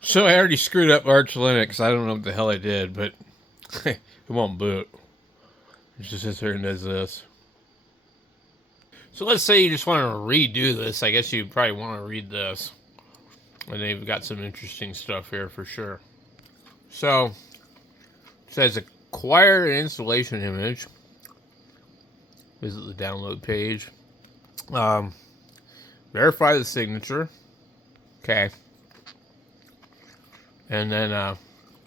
So I already screwed up Arch Linux. I don't know what the hell I did, but it won't boot. It just sits there and does this. So let's say you just want to redo this. I guess you probably want to read this. And they've got some interesting stuff here for sure. So it says acquire an installation image. Visit the download page. Verify the signature. Okay. And then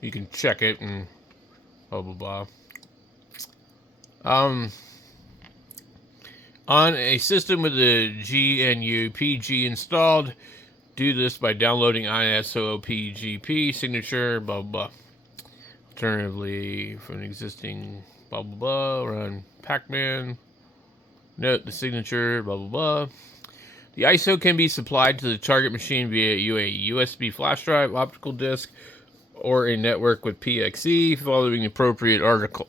you can check it and blah blah blah. On a system with the GNU PG installed, do this by downloading ISO-PGP signature, blah blah blah. Alternatively, from an existing blah blah blah, run Pacman. Note the signature, blah blah blah. The ISO can be supplied to the target machine via a USB flash drive, optical disc, or a network with PXE, following the appropriate article.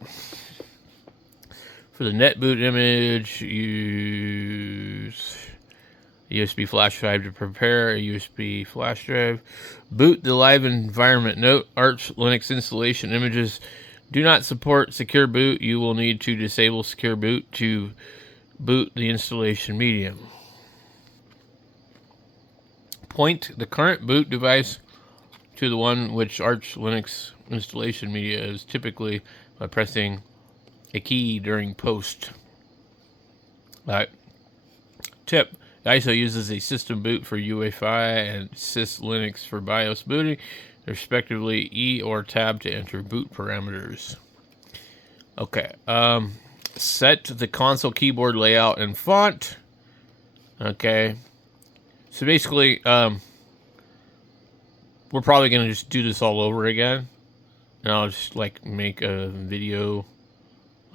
For the netboot image, use a USB flash drive to prepare a USB flash drive. Boot the live environment. Note, Arch Linux installation images do not support secure boot. You will need to disable secure boot to boot the installation medium. Point the current boot device to the one which Arch Linux installation media is, typically by pressing a key during post. Tip: the ISO uses a system boot for UEFI and sys Linux for BIOS booting, respectively. E or tab to enter boot parameters. Okay. Set the console keyboard layout and font. Okay. So basically, we're probably gonna just do this all over again, and I'll just like make a video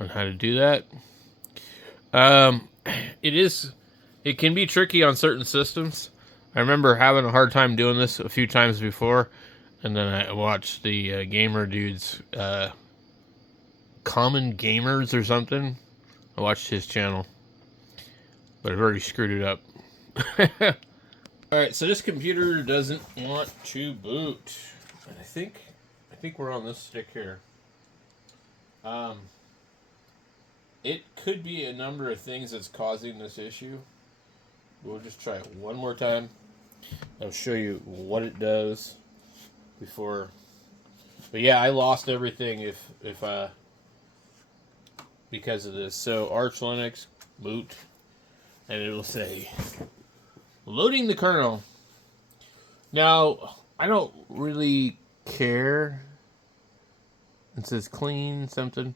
on how to do that. It can be tricky on certain systems. I remember having a hard time doing this a few times before, and then I watched the gamer dudes, Common Gamers or something. I watched his channel, but I've already screwed it up. All right, so this computer doesn't want to boot. I think we're on this stick here. It could be a number of things that's causing this issue. We'll just try it one more time. I'll show you what it does before. But yeah, I lost everything if because of this. So Arch Linux boot, and it'll say loading the kernel. Now I don't really care. It says clean something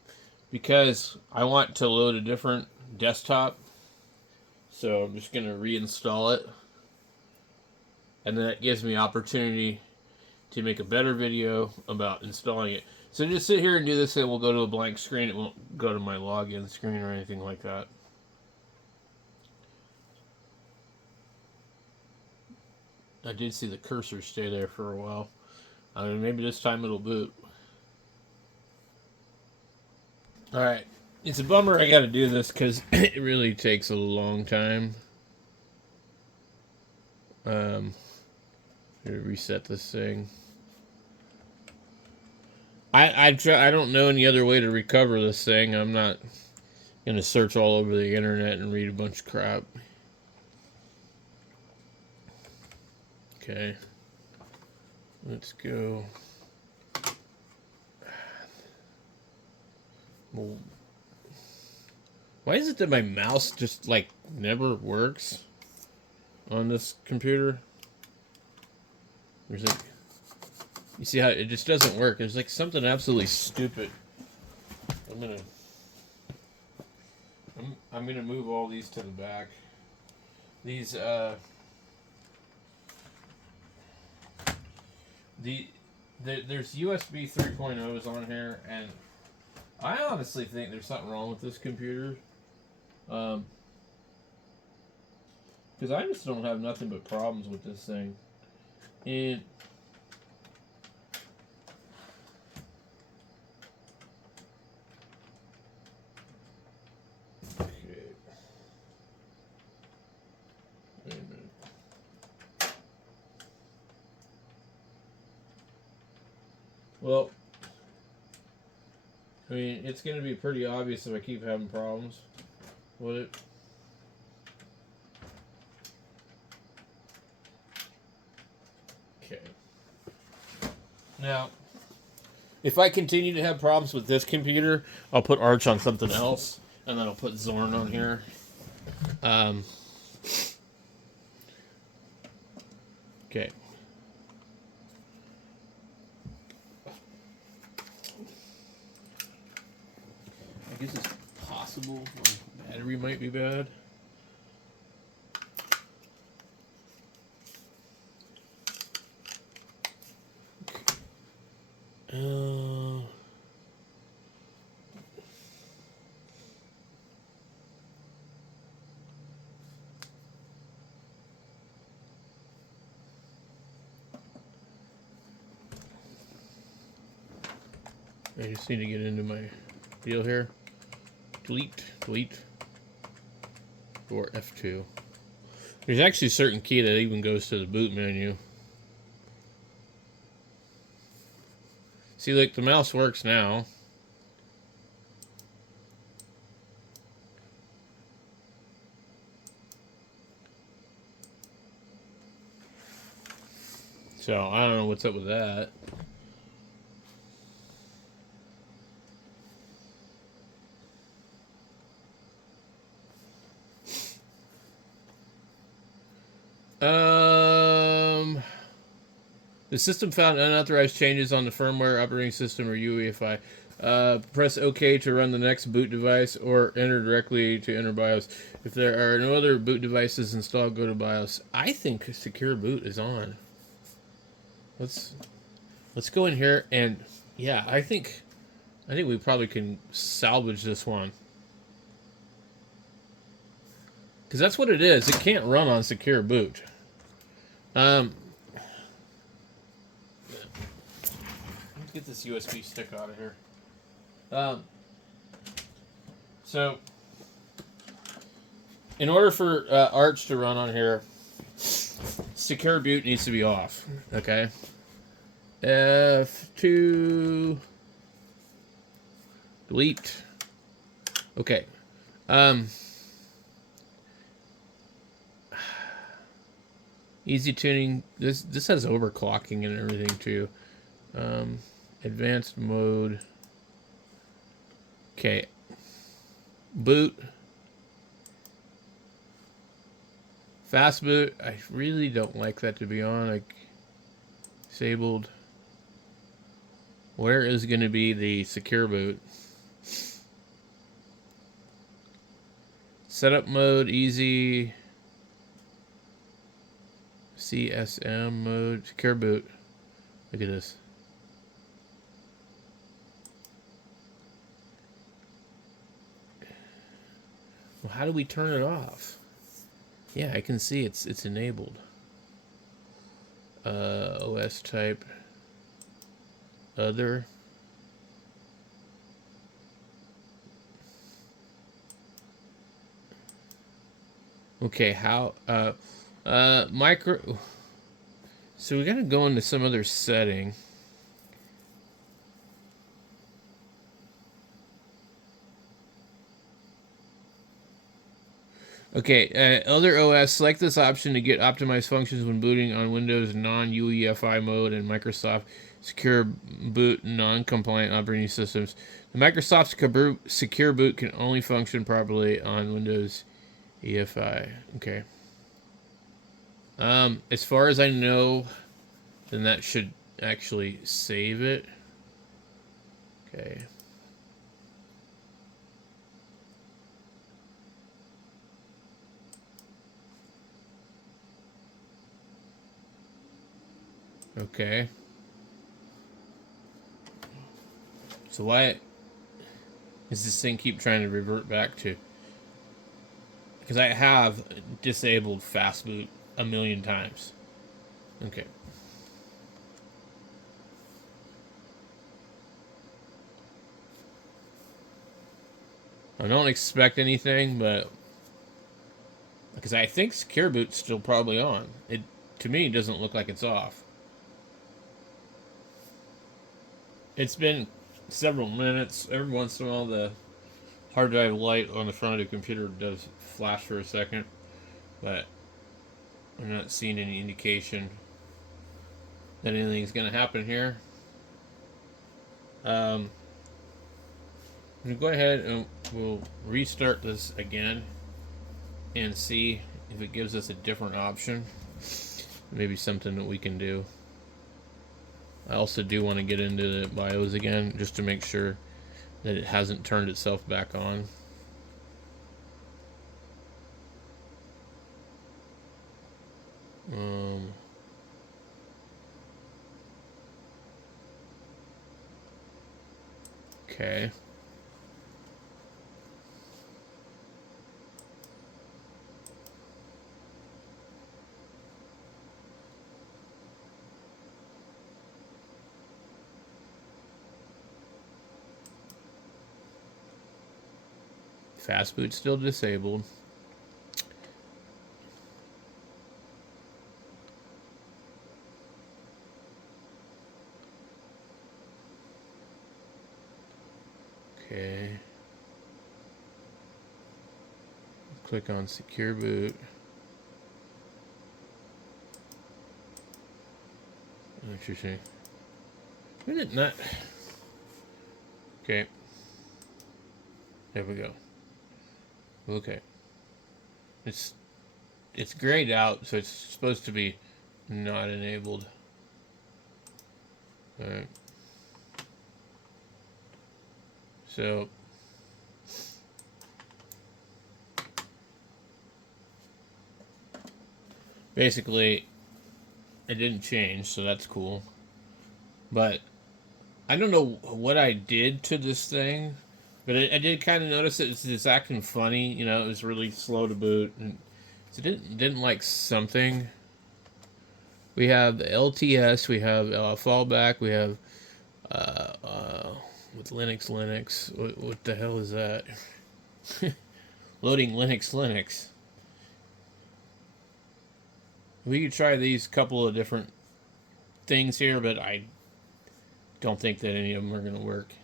because I want to load a different desktop. So I'm just going to reinstall it. And then that gives me opportunity to make a better video about installing it. So just sit here and do this, and we'll go to a blank screen. It won't go to my login screen or anything like that. I did see the cursor stay there for a while. I mean, maybe this time it'll boot. Alright. It's a bummer I gotta do this because it really takes a long time. Reset this thing. I don't know any other way to recover this thing. I'm not gonna search all over the internet and read a bunch of crap. Okay. Let's go. Well, why is it that my mouse just like never works on this computer? There's like, you see how it just doesn't work. There's like something absolutely stupid. I'm gonna move all these to the back. These there's USB 3.0s on here, and I honestly think there's something wrong with this computer. Because I just don't have nothing but problems with this thing. And okay. Wait a minute. Well, I mean, it's going to be pretty obvious if I keep having problems with it. Okay. Now, if I continue to have problems with this computer, I'll put Arch on something else, and then I'll put Zorn on here. Okay. I guess it's possible my battery might be bad. I just need to get into my deal here. Delete, or F2. There's actually a certain key that even goes to the boot menu. See, like, the mouse works now. So, I don't know what's up with that. The system found unauthorized changes on the firmware, operating system, or UEFI. Press OK to run the next boot device, or enter directly to enter BIOS. If there are no other boot devices installed, go to BIOS. I think Secure Boot is on. Let's go in here and yeah, I think we probably can salvage this one. Because that's what it is. It can't run on Secure Boot. Let's get this USB stick out of here. So, in order for Arch to run on here, Secure Boot needs to be off. Okay. F2. Delete. Okay. Easy tuning. This has overclocking and everything too. Advanced mode. Okay. Boot. Fast boot. I really don't like that to be on. Like, disabled. Where is going to be the secure boot? Setup mode, easy. CSM mode, secure boot. Look at this. Well, how do we turn it off? Yeah, I can see it's enabled. OS type. Other. Okay, how micro. So we gotta go into some other setting. Okay, other OS, select this option to get optimized functions when booting on Windows non-UEFI mode and Microsoft Secure Boot non-compliant operating systems. The Microsoft Secure Boot can only function properly on Windows EFI. Okay. As far as I know, then that should actually save it. Okay. Okay. So why does this thing keep trying to revert back to? Because I have disabled fast boot a million times. Okay. I don't expect anything, but because I think Secure Boot's still probably on. It, to me, doesn't look like it's off. It's been several minutes. Every once in a while, the hard drive light on the front of the computer does flash for a second, but I'm not seeing any indication that anything's going to happen here. Um, we'll go ahead and we'll restart this again and see if it gives us a different option. Maybe something that we can do. I also do want to get into the BIOS again just to make sure that it hasn't turned itself back on. Okay. Fast boot still disabled. Okay. Click on secure boot. Interesting. Is it not? Okay. There we go. Okay. It's grayed out, so it's supposed to be not enabled. Alright. So basically it didn't change, so that's cool. But I don't know what I did to this thing, but I did kind of notice it's acting funny. You know, it was really slow to boot, and so it didn't like something. We have the LTS, we have fallback, we have uh, uh, with Linux. What the hell is that? Loading Linux. We could try these couple of different things here, but I don't think that any of them are going to work.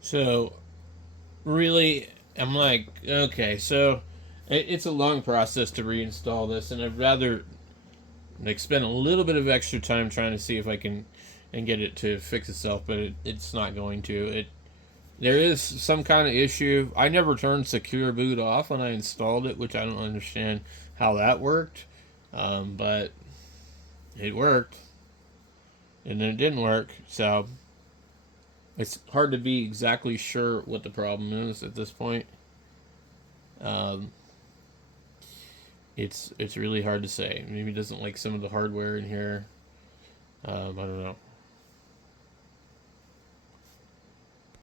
So, really, I'm like, okay, so it's a long process to reinstall this, and I'd rather like spend a little bit of extra time trying to see if I can and get it to fix itself, but it's not going to. There is some kind of issue. I never turned secure boot off when I installed it, which I don't understand how that worked, but it worked, and then it didn't work. So it's hard to be exactly sure what the problem is at this point. Um, it's really hard to say. Maybe it doesn't like some of the hardware in here. I don't know.